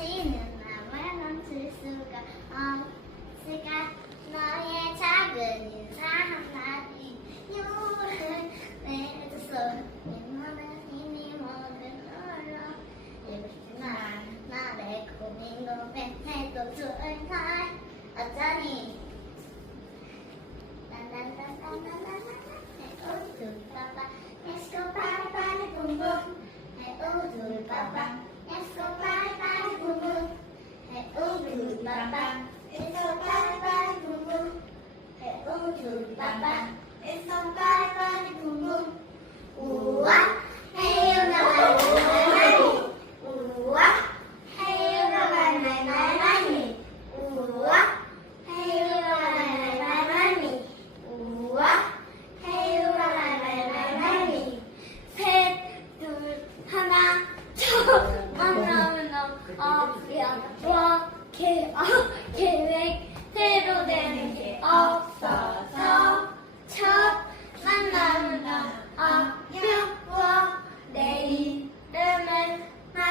다시는 나만 멈출 수가 없을까 너의 작은 인사 한마디 유를 내줬어 너는 이미 모든 걸로 이렇지만 나의 고민도 맨해도 좋은 날 어쩌니 Let's go bye bye boom boom. Hey oh do papa. Let's go do papa. Let's go bye bye boom boom. Hey oh do papa.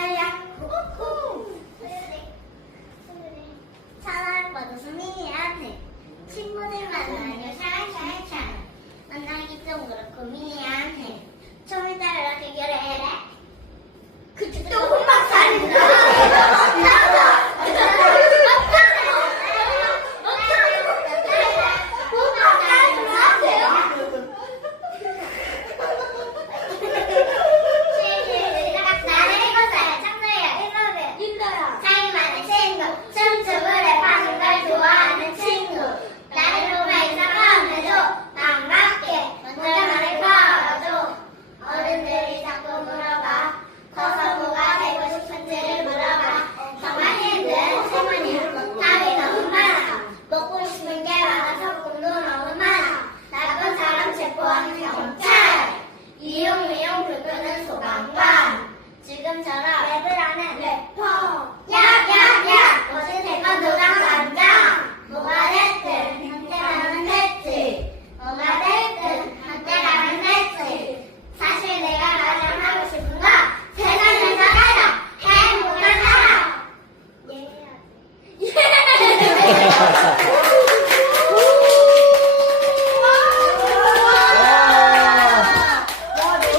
아야. 호호 사랑 받아 선생님한테 친구들 만나요 샤샤샤. 만나기 좀 그렇고 미야.